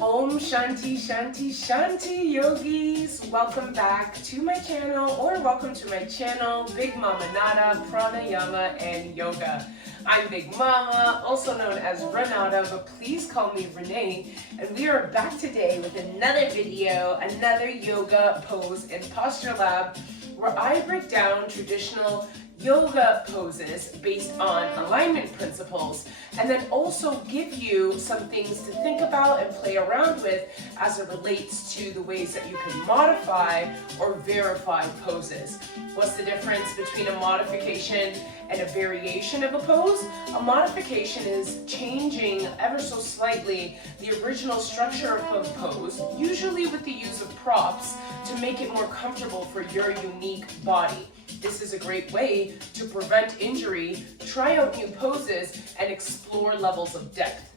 Om Shanti Shanti Shanti Yogis. Welcome back to my channel, or welcome to my channel, Bigmamanata Pranayama and Yoga. I'm Big Mama, also known as Renata, but please call me Renee. And we are back today with another video, another yoga pose and posture lab, where I break down traditional yoga poses based on alignment principles, and then also give you some things to think about and play around with as it relates to the ways that you can modify or verify poses. What's the difference between a modification and a variation of a pose? A modification is changing ever so slightly the original structure of a pose, usually with the use of props, to make it more comfortable for your unique body. This is a great way to prevent injury, try out new poses, and explore levels of depth.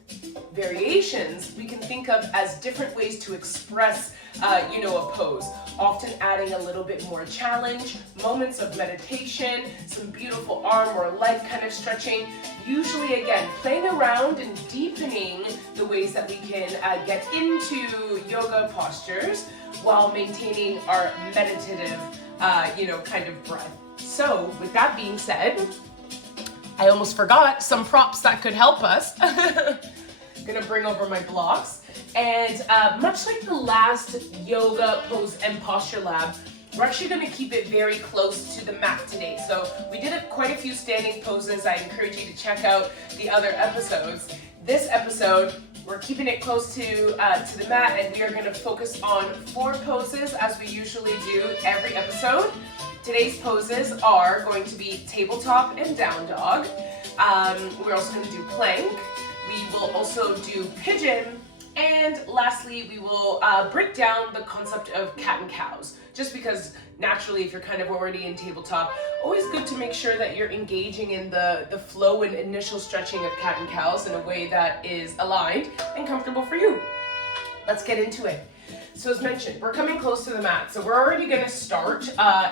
Variations we can think of as different ways to express a pose, often adding a little bit more challenge, moments of meditation, some beautiful arm or leg kind of stretching, usually again playing around and deepening the ways that we can get into yoga postures while maintaining our meditative kind of breath. So with that being said, I almost forgot some props that could help us. Gonna bring over my blocks, and much like the last yoga pose and posture lab, we're actually going to keep it very close to the mat today. So we did quite a few standing poses. I encourage you to check out the other episodes. This episode, we're keeping it close to the mat, and we are going to focus on 4 poses as we usually do every episode. Today's poses are going to be tabletop and down dog. We're also going to do plank. We will also do pigeon. And lastly, we will break down the concept of cat and cows. Just because naturally, if you're kind of already in tabletop, always good to make sure that you're engaging in the flow and initial stretching of cat and cows in a way that is aligned and comfortable for you. Let's get into it. So as mentioned, we're coming close to the mat. So we're already going to start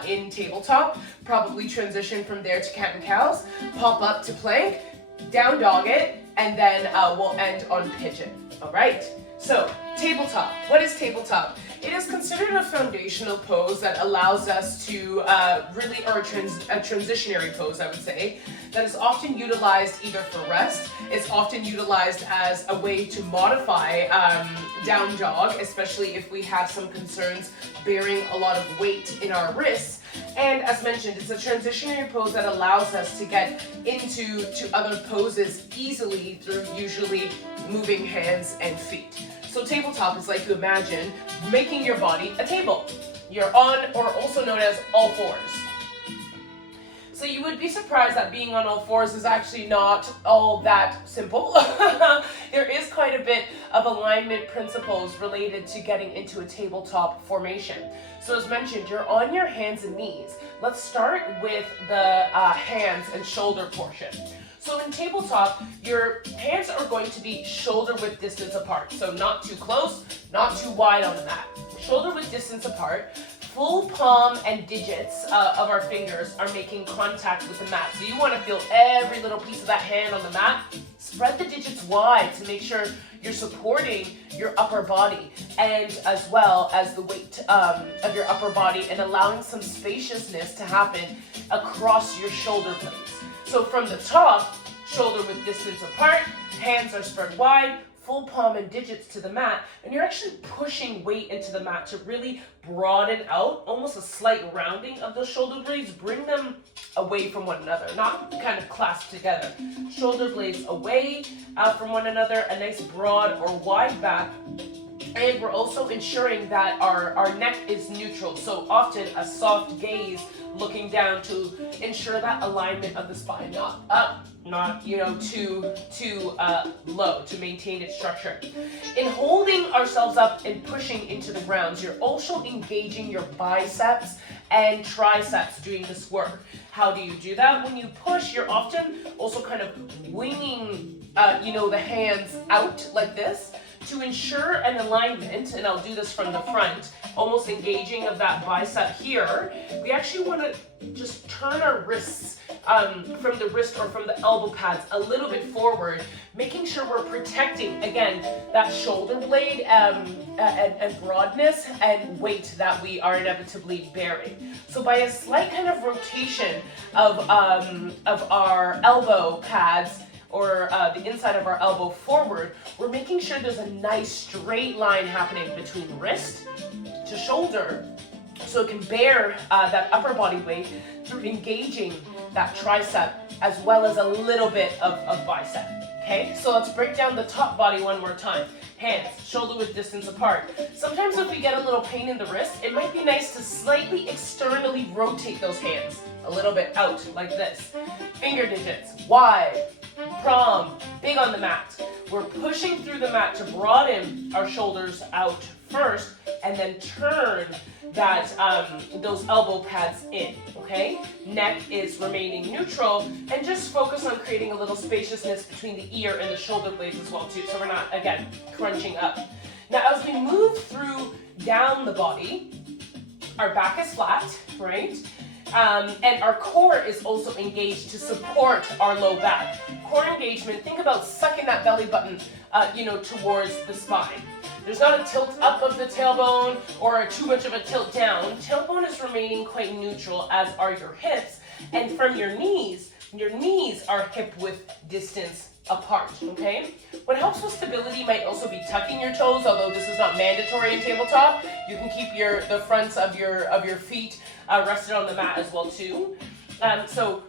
in tabletop, probably transition from there to cat and cows, pop up to plank, down dog it, and then we'll end on pigeon. All right, so tabletop. What is tabletop? It is considered a foundational pose that allows us to or a transitionary pose, I would say, that is often utilized either for rest. It's often utilized as a way to modify down dog, especially if we have some concerns bearing a lot of weight in our wrists. And as mentioned, it's a transitionary pose that allows us to get into other poses easily through usually moving hands and feet. So tabletop is like you imagine making your body a table. You're on, or also known as all fours. So you would be surprised that being on all fours is actually not all that simple. There is quite a bit of alignment principles related to getting into a tabletop formation. So as mentioned, you're on your hands and knees. Let's start with the hands and shoulder portion. So in tabletop, your hands are going to be shoulder width distance apart. So not too close, not too wide on the mat. Shoulder width distance apart. Full palm and digits of our fingers are making contact with the mat. So you want to feel every little piece of that hand on the mat. Spread the digits wide to make sure you're supporting your upper body, and as well as the weight of your upper body, and allowing some spaciousness to happen across your shoulder blades. So from the top, shoulder width distance apart, hands are spread wide, full palm and digits to the mat, and you're actually pushing weight into the mat to really broaden out, almost a slight rounding of those shoulder blades, bring them away from one another, not kind of clasped together. Shoulder blades away from one another, a nice broad or wide back. And we're also ensuring that our neck is neutral. So often a soft gaze looking down to ensure that alignment of the spine, not up, not too low, to maintain its structure. In holding ourselves up and pushing into the grounds, you're also engaging your biceps and triceps doing this work. How do you do that? When you push, you're often also kind of winging the hands out like this to ensure an alignment, and I'll do this from the front, almost engaging of that bicep here, we actually want to just turn our wrists from the wrist or from the elbow pads a little bit forward, making sure we're protecting, again, that shoulder blade and broadness and weight that we are inevitably bearing. So by a slight kind of rotation of our elbow pads, or the inside of our elbow forward, we're making sure there's a nice straight line happening between wrist to shoulder, so it can bear that upper body weight through engaging that tricep as well as a little bit of bicep. Okay, so let's break down the top body one more time. Hands, shoulder width distance apart. Sometimes if we get a little pain in the wrist, it might be nice to slightly externally rotate those hands a little bit out like this. Finger digits, wide, palm, big on the mat. We're pushing through the mat to broaden our shoulders out first and then turn that those elbow pads in, okay? Neck is remaining neutral, and just focus on creating a little spaciousness between the ear and the shoulder blades as well too, so we're not, again, crunching up. Now as we move through down the body, our back is flat, right? And our core is also engaged to support our low back. Core engagement, think about sucking that belly button, towards the spine. There's not a tilt up of the tailbone or too much of a tilt down. Tailbone is remaining quite neutral, as are your hips. And from your knees are hip width distance apart, okay? What helps with stability might also be tucking your toes, although this is not mandatory in tabletop. You can keep the fronts of your feet rested on the mat as well too. So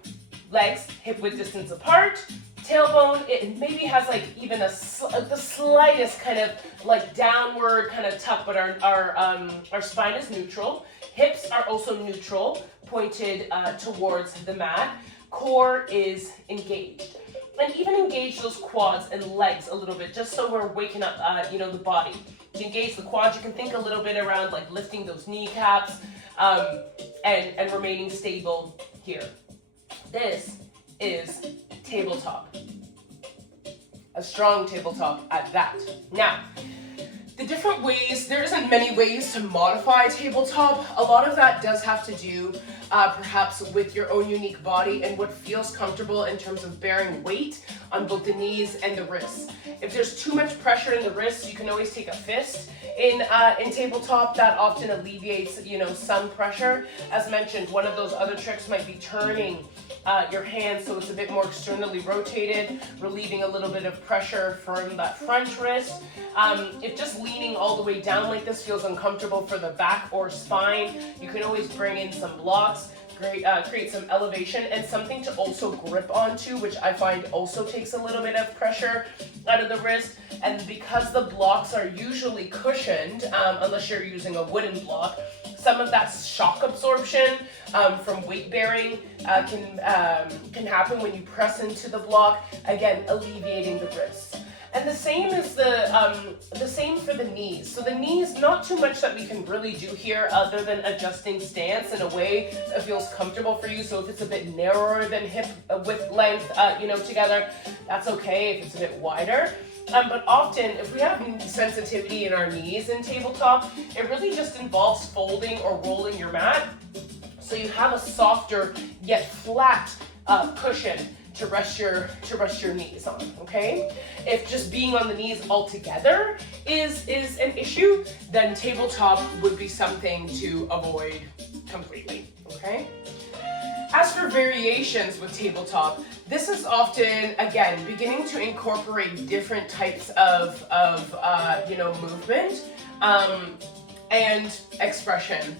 legs hip width distance apart. Tailbone, it maybe has like even the slightest kind of like downward kind of tuck, but our spine is neutral. Hips are also neutral, pointed towards the mat. Core is engaged. And even engage those quads and legs a little bit, just so we're waking up, the body. To engage the quads, you can think a little bit around like lifting those kneecaps and remaining stable here. This is tabletop. A strong tabletop at that. Now, the different ways, there isn't many ways to modify tabletop. A lot of that does have to do perhaps with your own unique body and what feels comfortable in terms of bearing weight on both the knees and the wrists. If there's too much pressure in the wrists, you can always take a fist in tabletop. That often alleviates, some pressure. As mentioned, one of those other tricks might be turning your hands so it's a bit more externally rotated, relieving a little bit of pressure from that front wrist. If just leaning all the way down like this feels uncomfortable for the back or spine, you can always bring in some blocks, create some elevation, and something to also grip onto, which I find also takes a little bit of pressure out of the wrist. And because the blocks are usually cushioned, unless you're using a wooden block, some of that shock absorption from weight bearing can happen when you press into the block, again alleviating the wrists. And the same is the same for the knees. So the knees, not too much that we can really do here other than adjusting stance in a way that feels comfortable for you. So if it's a bit narrower than hip width length, together, that's okay. If it's a bit wider. But often, if we have sensitivity in our knees in tabletop, it really just involves folding or rolling your mat, so you have a softer yet flat cushion to rest your knees on. Okay, if just being on the knees altogether is an issue, then tabletop would be something to avoid completely. Okay. As for variations with tabletop, this is often, again, beginning to incorporate different types of movement and expression.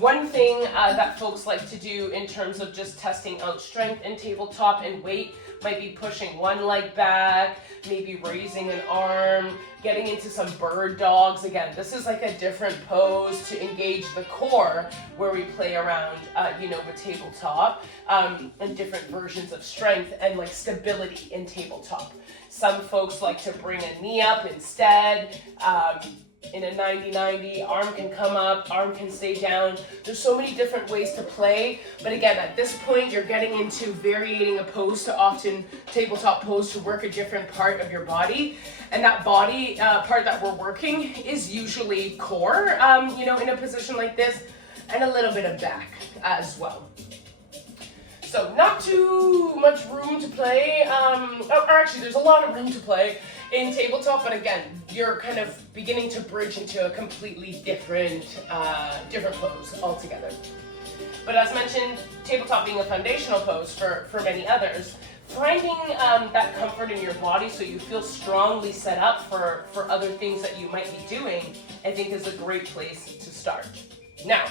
One thing that folks like to do in terms of just testing out strength in tabletop and weight might be pushing one leg back, maybe raising an arm, getting into some bird dogs. Again, this is like a different pose to engage the core where we play around, with tabletop and different versions of strength and like stability in tabletop. Some folks like to bring a knee up instead. in a 90-90, arm can come up, arm can stay down. There's so many different ways to play, but again, at this point, you're getting into varying a pose to often tabletop pose to work a different part of your body, and that body part that we're working is usually core, you know, in a position like this, and a little bit of back as well. So not too much room to play, or actually there's a lot of room to play in tabletop, but again, you're kind of beginning to bridge into a completely different pose altogether. But as mentioned, tabletop being a foundational pose for many others, finding that comfort in your body so you feel strongly set up for other things that you might be doing, I think is a great place to start. Now,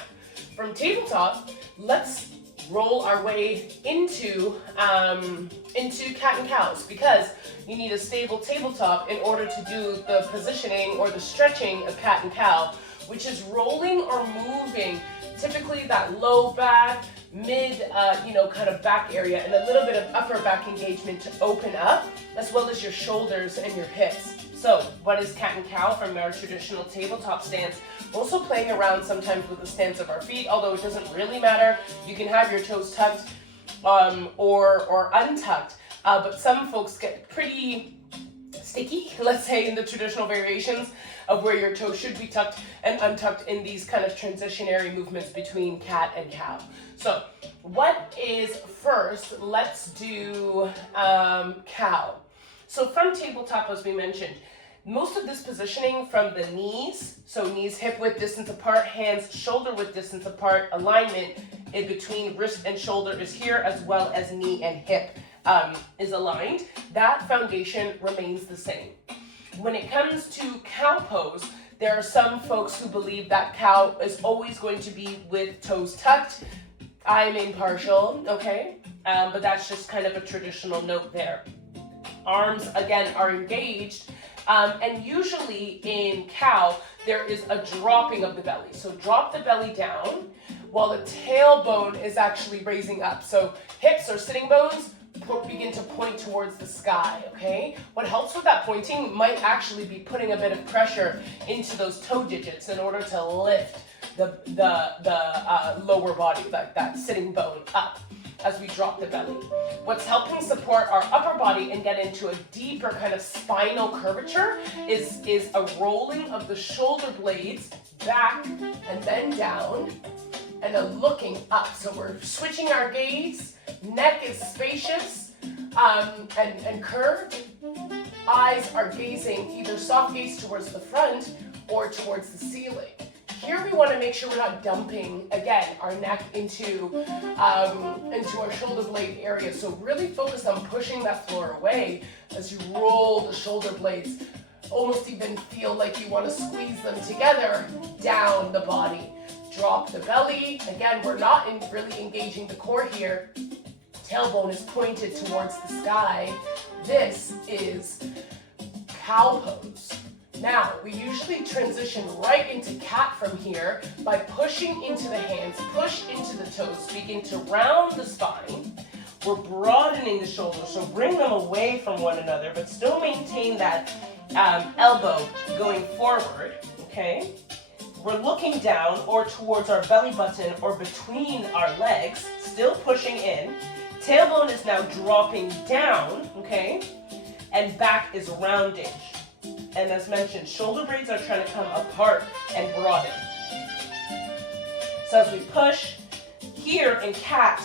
from tabletop, let's roll our way into cat and cows, because you need a stable tabletop in order to do the positioning or the stretching of cat and cow, which is rolling or moving typically that low back, mid, kind of back area, and a little bit of upper back engagement to open up, as well as your shoulders and your hips. So what is cat and cow from our traditional tabletop stance? We're also playing around sometimes with the stance of our feet, although it doesn't really matter. You can have your toes tucked or untucked, but some folks get pretty sticky, let's say, in the traditional variations of where your toes should be tucked and untucked in these kind of transitionary movements between cat and cow. So what is first? Let's do cow. So from tabletop, as we mentioned, most of this positioning from the knees, so knees hip width distance apart, hands shoulder width distance apart, alignment in between wrist and shoulder is here, as well as knee and hip is aligned. That foundation remains the same. When it comes to cow pose, there are some folks who believe that cow is always going to be with toes tucked. I'm impartial, okay? But that's just kind of a traditional note there. Arms, again, are engaged. And usually in cow, there is a dropping of the belly. So drop the belly down while the tailbone is actually raising up. So hips or sitting bones begin to point towards the sky, okay? What helps with that pointing might actually be putting a bit of pressure into those toe digits in order to lift the lower body, like that sitting bone up as we drop the belly. What's helping support our upper body and get into a deeper kind of spinal curvature is a rolling of the shoulder blades back and then down, and a looking up. So we're switching our gaze, neck is spacious and curved. Eyes are gazing, either soft gaze towards the front or towards the ceiling. Here we want to make sure we're not dumping, again, our neck into our shoulder blade area. So really focus on pushing that floor away as you roll the shoulder blades. Almost even feel like you want to squeeze them together down the body. Drop the belly. Again, we're not really engaging the core here. Tailbone is pointed towards the sky. This is cow pose. Now, we usually transition right into cat from here by pushing into the hands, push into the toes, begin to round the spine. We're broadening the shoulders, so bring them away from one another, but still maintain that elbow going forward, okay? We're looking down or towards our belly button or between our legs, still pushing in. Tailbone is now dropping down, okay? And back is rounding. And as mentioned, shoulder blades are trying to come apart and broaden. So as we push, here in cat,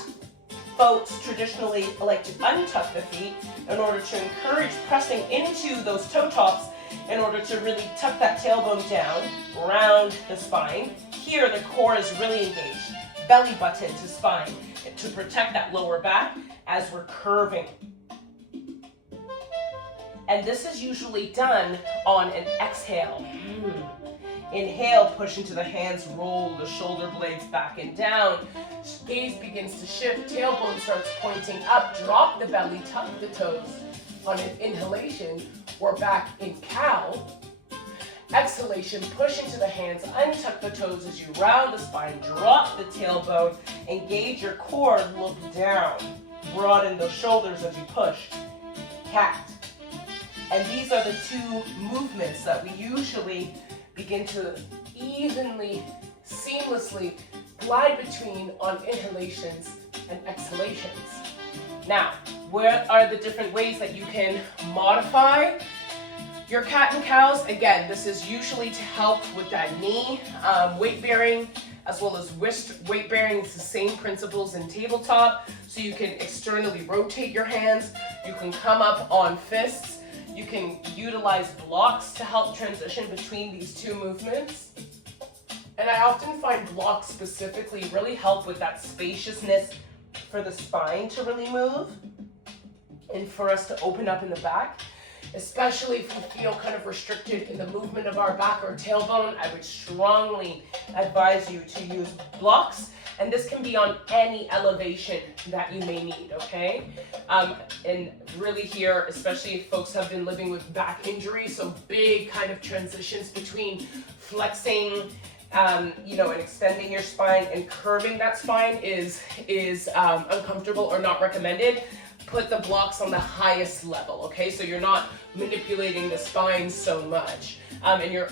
folks traditionally like to untuck the feet in order to encourage pressing into those toe tops in order to really tuck that tailbone down, round the spine. Here the core is really engaged, belly button to spine, to protect that lower back as we're curving. And this is usually done on an exhale. Inhale, push into the hands, roll the shoulder blades back and down. Gaze begins to shift, tailbone starts pointing up, drop the belly, tuck the toes. On an inhalation, we're back in cow. Exhalation, push into the hands, untuck the toes as you round the spine, drop the tailbone, engage your core, look down. Broaden those shoulders as you push. Cat. And these are the two movements that we usually begin to evenly, seamlessly glide between on inhalations and exhalations. Now, what are the different ways that you can modify your cat and cows? Again, this is usually to help with that knee weight bearing, as well as wrist weight bearing. It's the same principles in tabletop. So you can externally rotate your hands. You can come up on fists. You can utilize blocks to help transition between these two movements. And I often find blocks specifically really help with that spaciousness for the spine to really move and for us to open up in the back. Especially if we feel kind of restricted in the movement of our back or tailbone, I would strongly advise you to use blocks. And this can be on any elevation that you may need, okay? And really here, especially if folks have been living with back injury, so big kind of transitions between flexing, and extending your spine and curving that spine is uncomfortable or not recommended. Put the blocks on the highest level, okay? So you're not manipulating the spine so much.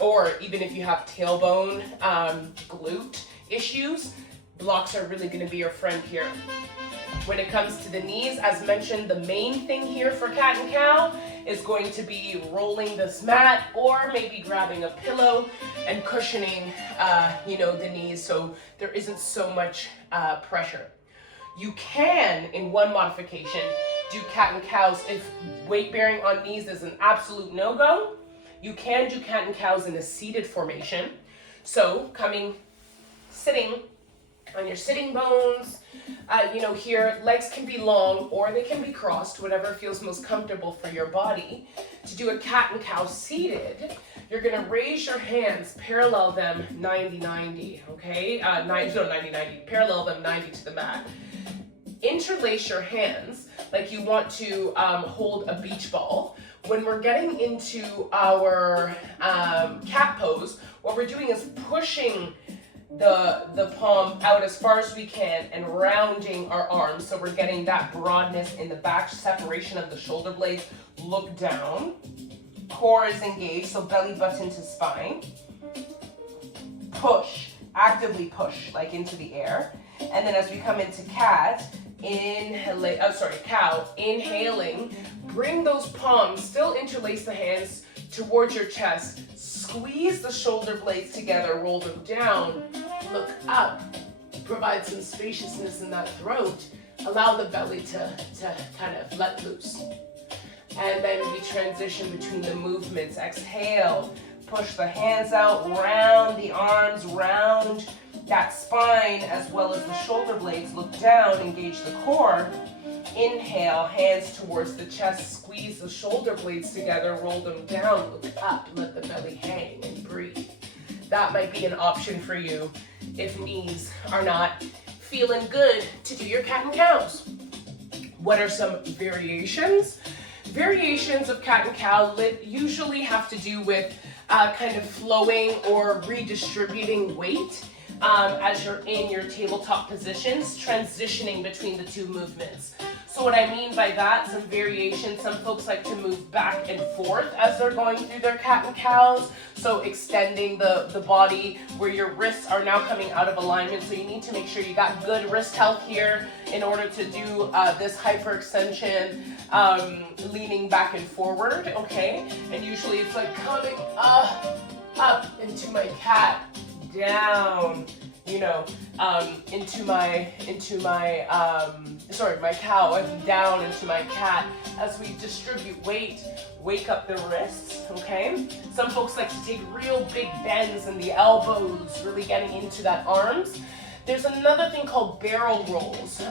Or even if you have tailbone, glute issues, blocks are really gonna be your friend here. When it comes to the knees, as mentioned, the main thing here for cat and cow is going to be rolling this mat or maybe grabbing a pillow and cushioning, the knees so there isn't so much pressure. You can, in one modification, do cat and cows if weight bearing on knees is an absolute no-go. You can do cat and cows in a seated formation. So sitting on your sitting bones, here, legs can be long or they can be crossed, whatever feels most comfortable for your body. To do a cat and cow seated, you're gonna raise your hands, parallel them 90-90, okay? 90-90, parallel them 90 to the mat. Interlace your hands like you want to hold a beach ball. When we're getting into our cat pose, what we're doing is pushing the palm out as far as we can and rounding our arms. So we're getting that broadness in the back, separation of the shoulder blades. Look down. Core is engaged, so belly button to spine. Push, actively push, like into the air. And then as we come into cow, inhaling, bring those palms, still interlace the hands towards your chest, squeeze the shoulder blades together, roll them down, look up, provide some spaciousness in that throat, allow the belly to kind of let loose. And then we transition between the movements. Exhale, push the hands out, round the arms, round that spine as well as the shoulder blades. Look down, engage the core. Inhale, hands towards the chest, squeeze the shoulder blades together, roll them down, look up, let the belly hang and breathe. That might be an option for you if knees are not feeling good to do your cat and cows. What are some variations? Variations of cat and cow usually have to do with kind of flowing or redistributing weight as you're in your tabletop positions, transitioning between the two movements. So what I mean by that, some variations, some folks like to move back and forth as they're going through their cat and cows. So extending the body where your wrists are now coming out of alignment. So you need to make sure you got good wrist health here in order to do this hyperextension, leaning back and forward, okay? And usually it's like coming up into my cat, down, my cow and down into my cat. As we distribute weight, wake up the wrists, okay? Some folks like to take real big bends in the elbows, really getting into that arms. There's another thing called barrel rolls.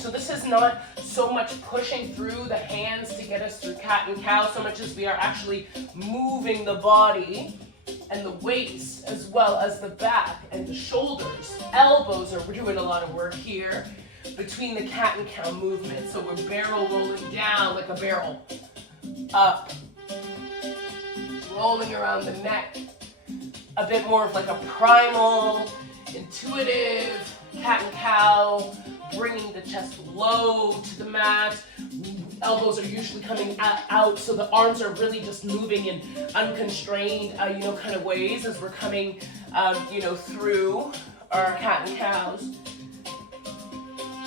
So this is not so much pushing through the hands to get us through cat and cow, so much as we are actually moving the body and the waist as well as the back and the shoulders. Elbows are doing a lot of work here between the cat and cow movement. So we're barrel rolling down like a barrel, up, rolling around the neck. A bit more of like a primal, intuitive cat and cow, bringing the chest low to the mat, elbows are usually coming out, so the arms are really just moving in unconstrained, kind of ways as we're coming, through our cat and cows.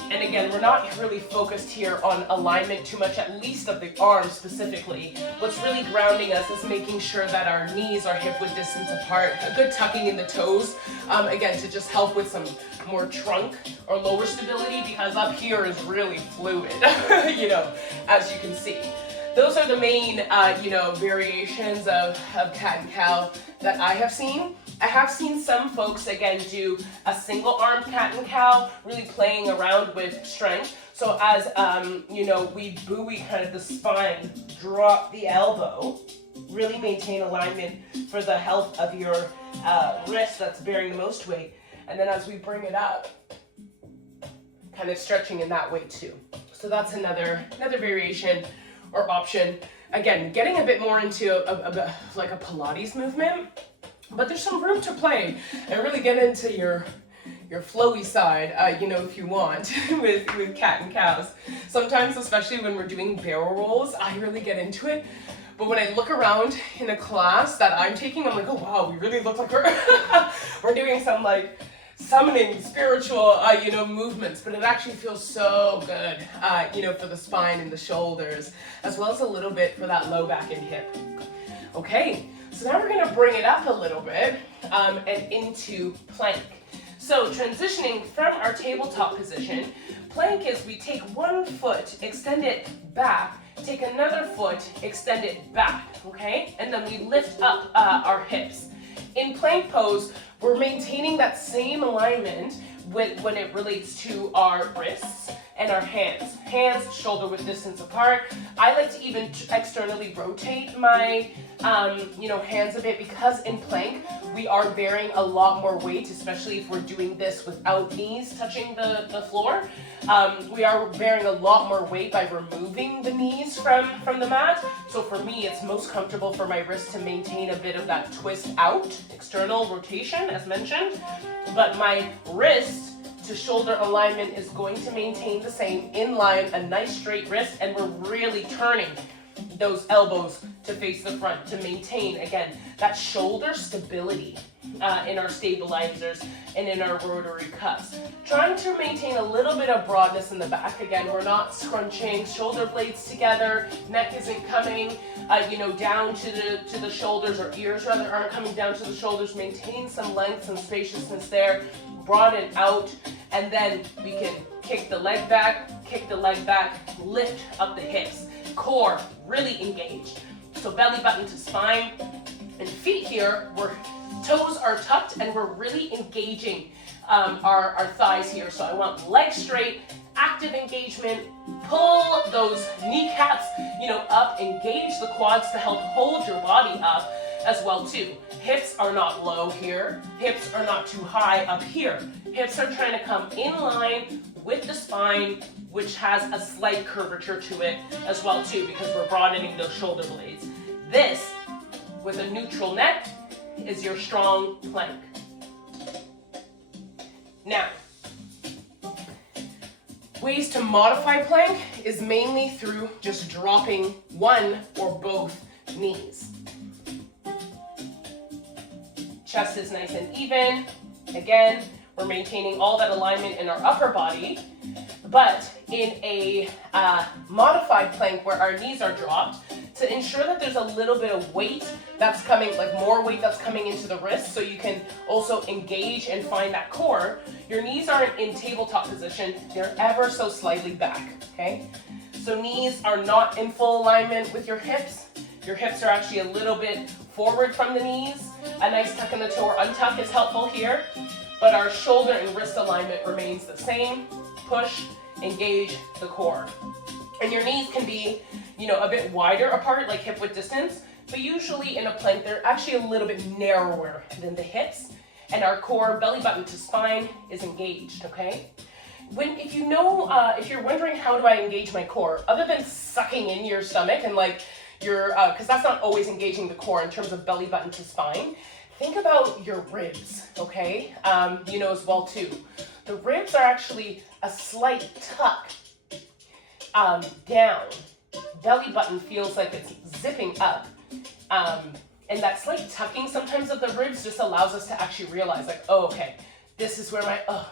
And again, we're not really focused here on alignment too much, at least of the arms specifically. What's really grounding us is making sure that our knees are hip width distance apart, a good tucking in the toes, again, to just help with some more trunk or lower stability, because up here is really fluid, as you can see. Those are the main, variations of cat and cow that I have seen. I have seen some folks, again, do a single arm cat and cow, really playing around with strength. So as, we buoy kind of the spine, drop the elbow, really maintain alignment for the health of your wrist that's bearing the most weight. And then as we bring it up, kind of stretching in that way too. So that's another variation or option. Again, getting a bit more into like a Pilates movement, but there's some room to play and really get into your flowy side, if you want, with cat and cows. Sometimes, especially when we're doing barrel rolls, I really get into it. But when I look around in a class that I'm taking, I'm like, oh wow, we really look like we're doing some like summoning spiritual, movements, but it actually feels so good, for the spine and the shoulders, as well as a little bit for that low back and hip. Okay, so now we're gonna bring it up a little bit and into plank. So transitioning from our tabletop position, plank is we take one foot, extend it back, take another foot, extend it back, okay? And then we lift up our hips. In plank pose, we're maintaining that same alignment when it relates to our wrists and our hands. Hands, shoulder width distance apart. I like to even externally rotate my hands a bit, because in plank, we are bearing a lot more weight, especially if we're doing this without knees touching the floor. We are bearing a lot more weight by removing the knees from the mat. So for me, it's most comfortable for my wrist to maintain a bit of that twist out, external rotation as mentioned, but my wrist to shoulder alignment is going to maintain the same, in line, a nice straight wrist, and we're really turning those elbows to face the front to maintain, again, that shoulder stability in our stabilizers and in our rotary cuffs. Trying to maintain a little bit of broadness in the back. Again, we're not scrunching shoulder blades together, neck isn't coming, down to the shoulders, or ears rather aren't coming down to the shoulders. Maintain some length and spaciousness there, broaden out, and then we can kick the leg back, lift up the hips. Core really engaged. So belly button to spine, and feet here, toes are tucked and we're really engaging our thighs here. So I want legs straight, active engagement, pull those kneecaps, up, engage the quads to help hold your body up as well too. Hips are not low here, hips are not too high up here. Hips are trying to come in line with the spine, which has a slight curvature to it as well too, because we're broadening those shoulder blades. This, with a neutral neck, is your strong plank. Now, ways to modify plank is mainly through just dropping one or both knees. Chest is nice and even. Again, we're maintaining all that alignment in our upper body, but in a modified plank where our knees are dropped, to ensure that there's a little bit of weight that's coming, like more weight that's coming into the wrist, so you can also engage and find that core. Your knees aren't in tabletop position, they're ever so slightly back, okay? So knees are not in full alignment with your hips. Your hips are actually a little bit forward from the knees. A nice tuck in the toe or untuck is helpful here, but our shoulder and wrist alignment remains the same. Push, engage the core. And your knees can be, a bit wider apart, like hip width distance, but usually in a plank, they're actually a little bit narrower than the hips, and our core, belly button to spine, is engaged, okay? If you're wondering how do I engage my core, other than sucking in your stomach and because that's not always engaging the core in terms of belly button to spine, think about your ribs, okay? As well too. The ribs are actually a slight tuck down belly button feels like it's zipping up. And that slight tucking sometimes of the ribs just allows us to actually realize like, oh, okay, this is where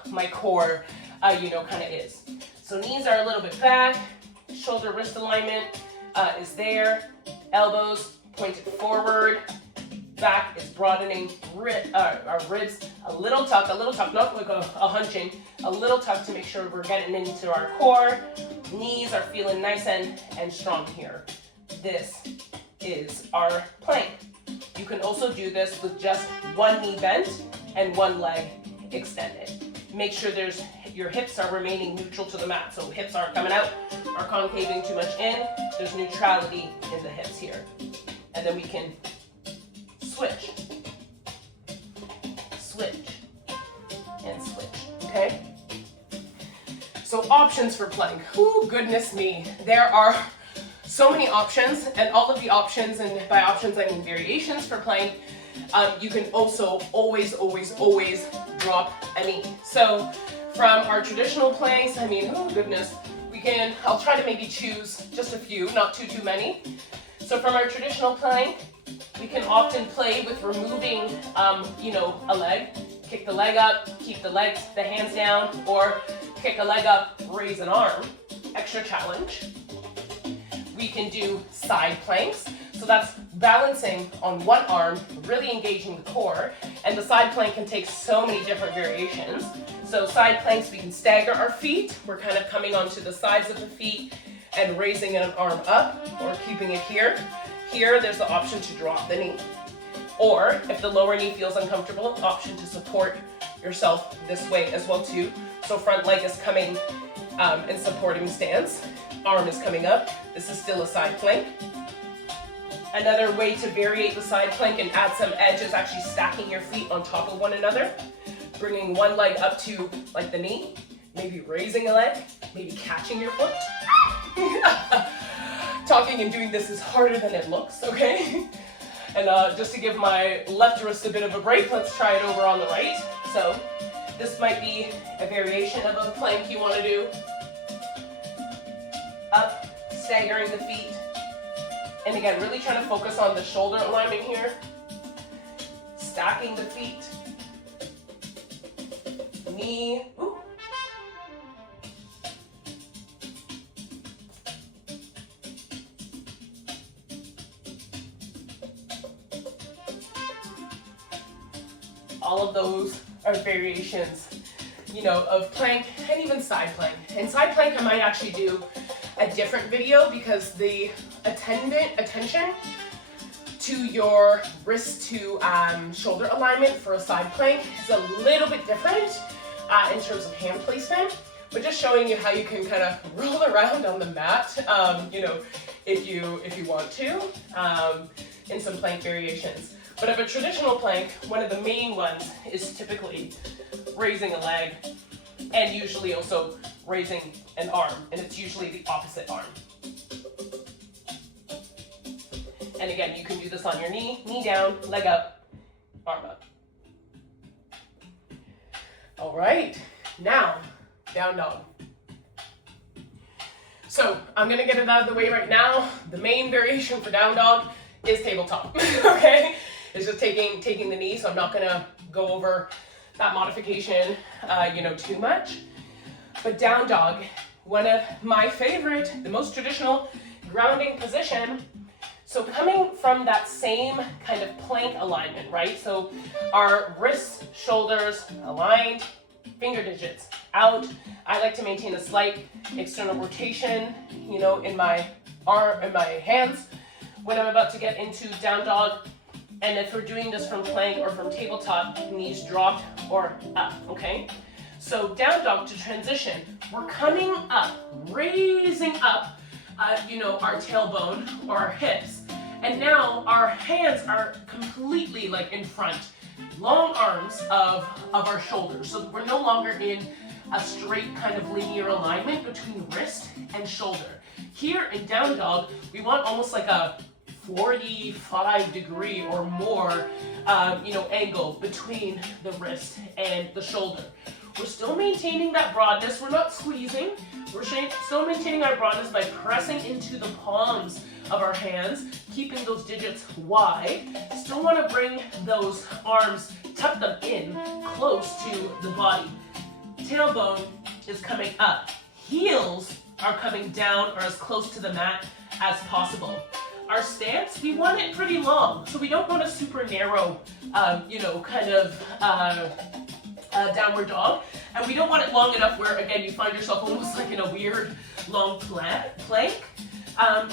my core, kind of is. So knees are a little bit back, shoulder wrist alignment is there, elbows pointed forward, back is broadening, our ribs a little tuck, not like a hunching, a little tuck to make sure we're getting into our core. Knees are feeling nice and strong here. This is our plank. You can also do this with just one knee bent and one leg extended. Make sure your hips are remaining neutral to the mat. So hips aren't coming out, are concaving too much in. There's neutrality in the hips here. And then we can switch, and switch, okay? So options for plank. Oh, goodness me. There are so many options, and all of the options, and by options I mean variations for plank, you can also always drop a knee. So from our traditional planks, oh goodness, I'll try to maybe choose just a few, not too many. So from our traditional plank, we can often play with removing, a leg. Kick the leg up, keep the hands down, or kick a leg up, raise an arm. Extra challenge. We can do side planks. So that's balancing on one arm, really engaging the core. And the side plank can take so many different variations. So side planks, we can stagger our feet. We're kind of coming onto the sides of the feet and raising an arm up or keeping it here. Here, there's the option to drop the knee. Or if the lower knee feels uncomfortable, option to support yourself this way as well too. So front leg is coming in supporting stance. Arm is coming up. This is still a side plank. Another way to variate the side plank and add some edge is actually stacking your feet on top of one another. Bringing one leg up to like the knee, maybe raising a leg, maybe catching your foot. Talking and doing this is harder than it looks, okay? And just to give my left wrist a bit of a break, let's try it over on the right. So this might be a variation of a plank you want to do. Up, staggering the feet. And again, really trying to focus on the shoulder alignment here. Stacking the feet. Knee. Ooh. All of those are variations, of plank and even side plank. And side plank I might actually do a different video because the attention to your wrist to shoulder alignment for a side plank is a little bit different in terms of hand placement, but just showing you how you can kind of roll around on the mat, if you want to, in some plank variations. But of a traditional plank, one of the main ones is typically raising a leg and usually also raising an arm, and it's usually the opposite arm. And again, you can do this on your knee down, leg up, arm up. All right, now, down dog. So I'm gonna get it out of the way right now. The main variation for down dog is tabletop, okay? It's just taking the knee, so I'm not gonna go over that modification, too much. But down dog, one of my favorite, the most traditional grounding position. So coming from that same kind of plank alignment, right? So our wrists, shoulders aligned, finger digits out. I like to maintain a slight external rotation, in my arm and my hands when I'm about to get into down dog. And if we're doing this from plank or from tabletop, knees dropped or up, okay? So down dog to transition, we're coming up, raising up, our tailbone or our hips. And now our hands are completely like in front, long arms of our shoulders. So we're no longer in a straight kind of linear alignment between wrist and shoulder. Here in down dog, we want almost like a 45-degree or more, angle between the wrist and the shoulder. We're still maintaining that broadness. We're not squeezing. We're still maintaining our broadness by pressing into the palms of our hands, keeping those digits wide. Still want to bring those arms, tuck them in close to the body. Tailbone is coming up. Heels are coming down or as close to the mat as possible. Our stance, we want it pretty long, so we don't want a super narrow, downward dog, and we don't want it long enough where, again, you find yourself almost like in a weird long plank.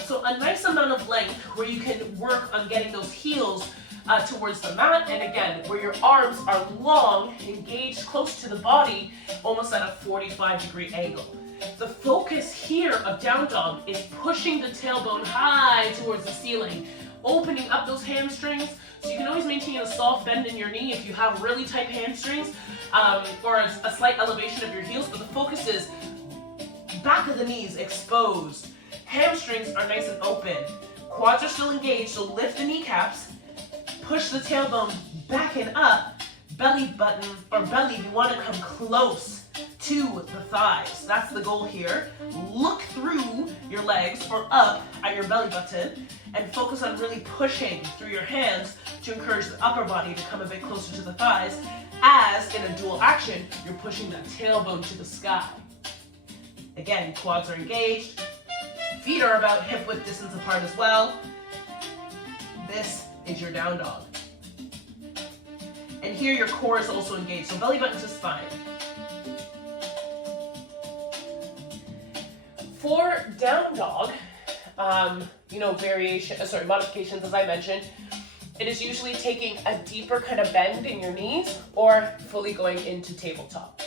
So a nice amount of length where you can work on getting those heels towards the mat, and again, where your arms are long, engaged close to the body, almost at a 45-degree angle. The focus here of down dog is pushing the tailbone high towards the ceiling, opening up those hamstrings. So you can always maintain a soft bend in your knee if you have really tight hamstrings, or a slight elevation of your heels, but the focus is back of the knees exposed. Hamstrings are nice and open. Quads are still engaged, so lift the kneecaps, push the tailbone back and up. Belly button or belly, you want to come close to the thighs. That's the goal here. Look through your legs or up at your belly button and focus on really pushing through your hands to encourage the upper body to come a bit closer to the thighs, as in a dual action, you're pushing that tailbone to the sky. Again, quads are engaged. Feet are about hip width distance apart as well. This is your down dog. And here your core is also engaged, so belly button to spine. For down dog, modifications as I mentioned, it is usually taking a deeper kind of bend in your knees or fully going into tabletop.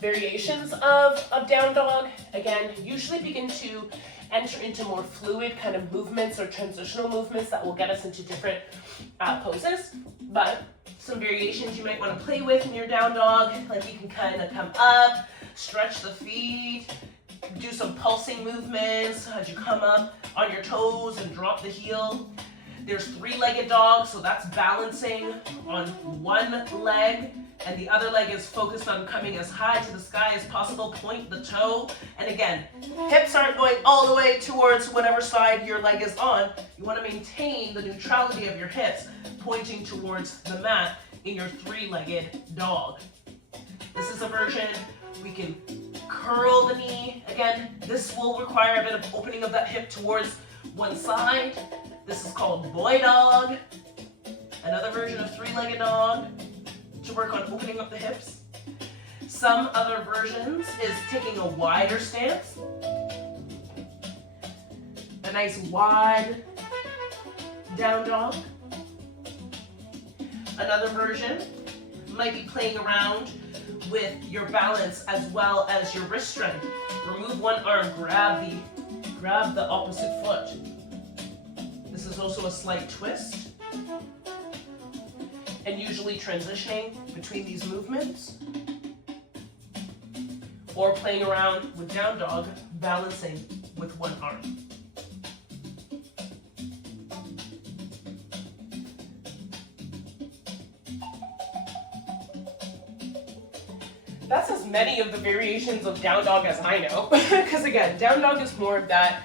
Variations of down dog, again, usually begin to enter into more fluid kind of movements or transitional movements that will get us into different poses, but some variations you might want to play with in your down dog, like you can kind of come up, stretch the feet, do some pulsing movements as you come up on your toes and drop the heel. There's three-legged dog, so that's balancing on one leg, and the other leg is focused on coming as high to the sky as possible. Point the toe, and again, hips aren't going all the way towards whatever side your leg is on. You want to maintain the neutrality of your hips, pointing towards the mat in your three-legged dog. This is a version we can curl the knee. Again, this will require a bit of opening of that hip towards one side. This is called boy dog. Another version of three-legged dog to work on opening up the hips. Some other versions is taking a wider stance. A nice wide down dog. Another version might be playing around with your balance as well as your wrist strength. Remove one arm, grab the opposite foot. This is also a slight twist. And usually transitioning between these movements or playing around with down dog, balancing with one arm. That's as many of the variations of down dog as I know. Because again, down dog is more of that,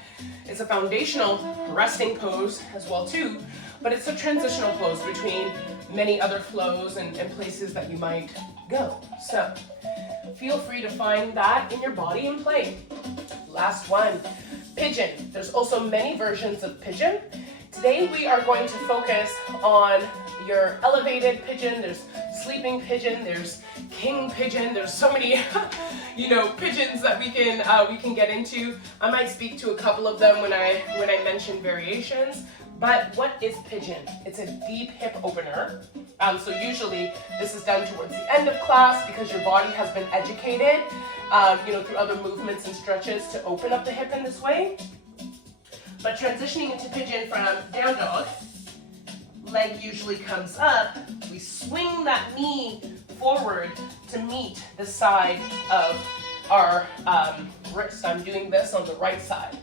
it's a foundational resting pose as well too, but it's a transitional pose between many other flows and places that you might go. So feel free to find that in your body and play. Last one, pigeon. There's also many versions of pigeon. Today we are going to focus on your elevated pigeon. There's sleeping pigeon, there's king pigeon, there's so many pigeons that we can get into. I might speak to a couple of them when I mention variations. But what is pigeon? It's a deep hip opener. So usually this is done towards the end of class because your body has been educated, through other movements and stretches to open up the hip in this way. But transitioning into pigeon from down dog, leg usually comes up. We swing that knee forward to meet the side of our wrist. I'm doing this on the right side.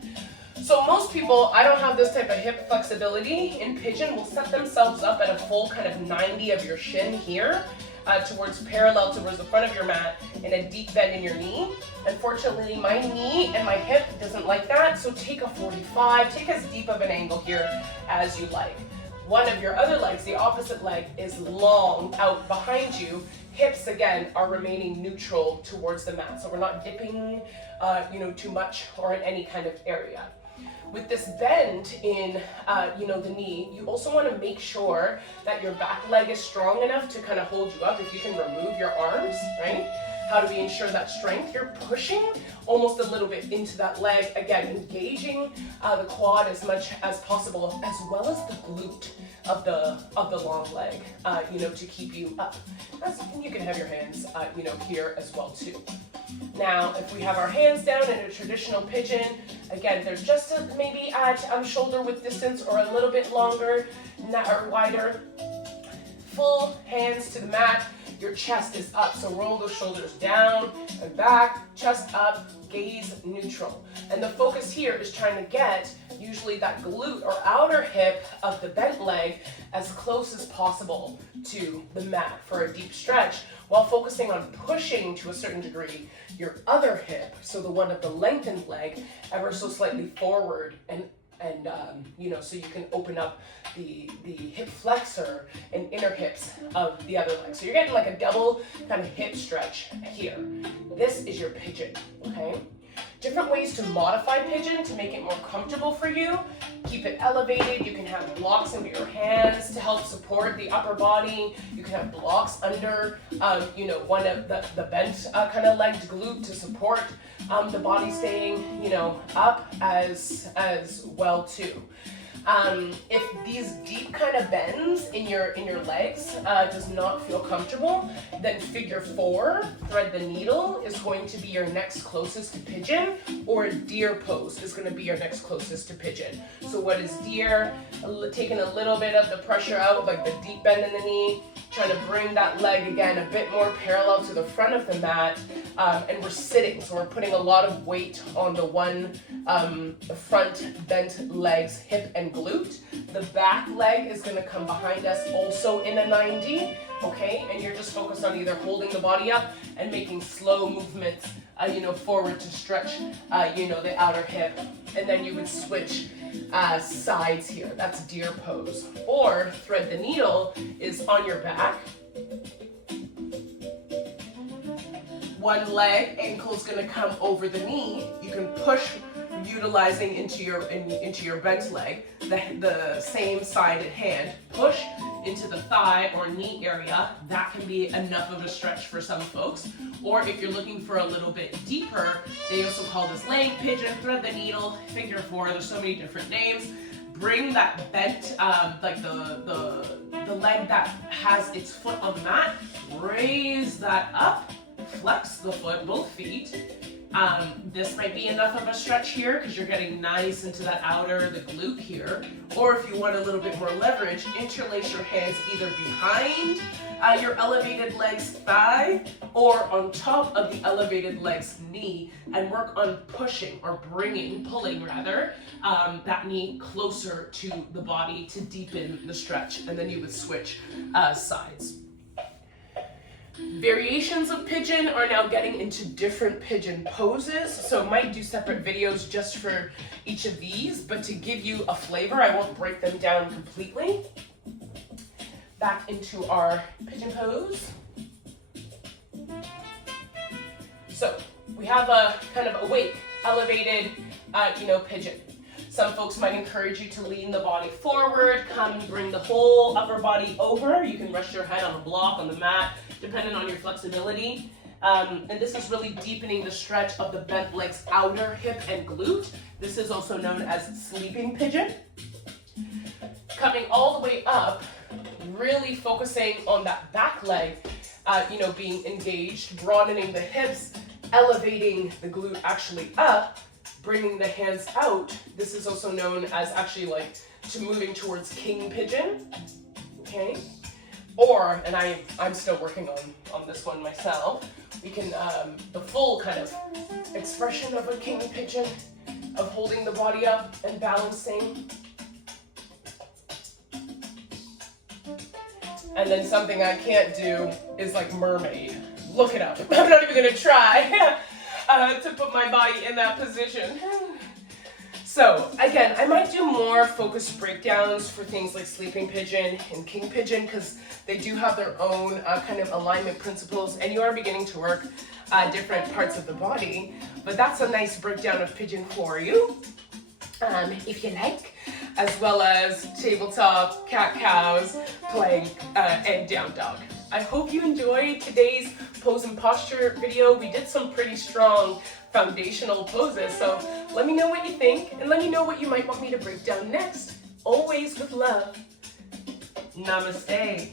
So most people, I don't have this type of hip flexibility in pigeon, will set themselves up at a full kind of 90 of your shin here. towards parallel towards the front of your mat and a deep bend in your knee. Unfortunately, my knee and my hip doesn't like that, so take a 45, take as deep of an angle here as you like. One of your other legs, the opposite leg, is long out behind you. Hips, again, are remaining neutral towards the mat, so we're not dipping, too much or in any kind of area. With this bend in, the knee, you also want to make sure that your back leg is strong enough to kind of hold you up. If you can remove your arms, right? How do we ensure that strength? You're pushing almost a little bit into that leg. Again, engaging the quad as much as possible, as well as the glute of the long leg, to keep you up. You can have your hands, here as well too. Now, if we have our hands down in a traditional pigeon, again, they're just maybe at shoulder width distance or a little bit longer or wider. Full hands to the mat. Your chest is up, so roll those shoulders down and back, chest up, gaze neutral. And the focus here is trying to get usually that glute or outer hip of the bent leg as close as possible to the mat for a deep stretch, while focusing on pushing to a certain degree your other hip, so the one of the lengthened leg, ever so slightly forward and so you can open up the hip flexor and inner hips of the other leg. So you're getting like a double kind of hip stretch here. This is your pigeon, okay? Different ways to modify pigeon to make it more comfortable for you. Keep it elevated. You can have blocks under your hands to help support the upper body. You can have blocks under, one of the bent kind of legged glute to support the body staying, up as well too. If these deep kind of bends in your legs does not feel comfortable, then figure 4, thread the needle, is going to be your next closest to pigeon, or deer pose is going to be your next closest to pigeon. So what is deer? Taking a little bit of the pressure out, like the deep bend in the knee, trying to bring that leg again a bit more parallel to the front of the mat, and we're sitting, so we're putting a lot of weight on the one front bent leg's hip and glute. The back leg is going to come behind us also in a 90, okay? And you're just focused on either holding the body up and making slow movements, forward to stretch, the outer hip. And then you would switch sides here. That's deer pose. Or thread the needle is on your back. One leg, ankle's going to come over the knee. You can push, utilizing into your bent leg, the same side at hand. Push into the thigh or knee area. That can be enough of a stretch for some folks. Or if you're looking for a little bit deeper, they also call this laying pigeon, thread the needle, figure 4. There's so many different names. Bring that bent, like the leg that has its foot on the mat, raise that up, flex the foot, both feet. This might be enough of a stretch here because you're getting nice into that outer, the glute here. Or if you want a little bit more leverage, interlace your hands either behind your elevated leg's thigh or on top of the elevated leg's knee, and work on pushing or pulling rather, that knee closer to the body to deepen the stretch. And then you would switch sides. Variations of pigeon are now getting into different pigeon poses, so I might do separate videos just for each of these, but to give you a flavor, I won't break them down completely. Back into our pigeon pose. So we have a kind of awake, elevated, pigeon. Some folks might encourage you to lean the body forward, come and bring the whole upper body over. You can rest your head on a block, on the mat, depending on your flexibility. And this is really deepening the stretch of the bent leg's outer hip and glute. This is also known as sleeping pigeon. Coming all the way up, really focusing on that back leg, being engaged, broadening the hips, elevating the glute actually up, bringing the hands out. This is also known as actually like to moving towards king pigeon, okay? Or, and I'm still working on this one myself, we can, the full kind of expression of a king pigeon, of holding the body up and balancing. And then something I can't do is like mermaid. Look it up. I'm not even gonna try to put my body in that position. So again, I might do more focused breakdowns for things like sleeping pigeon and king pigeon because they do have their own kind of alignment principles, and you are beginning to work different parts of the body. But that's a nice breakdown of pigeon for you, if you like, as well as tabletop, cat-cows, plank, and down dog. I hope you enjoyed today's pose and posture video. We did some pretty strong foundational poses, so let me know what you think and let me know what you might want me to break down next. Always with love. Namaste.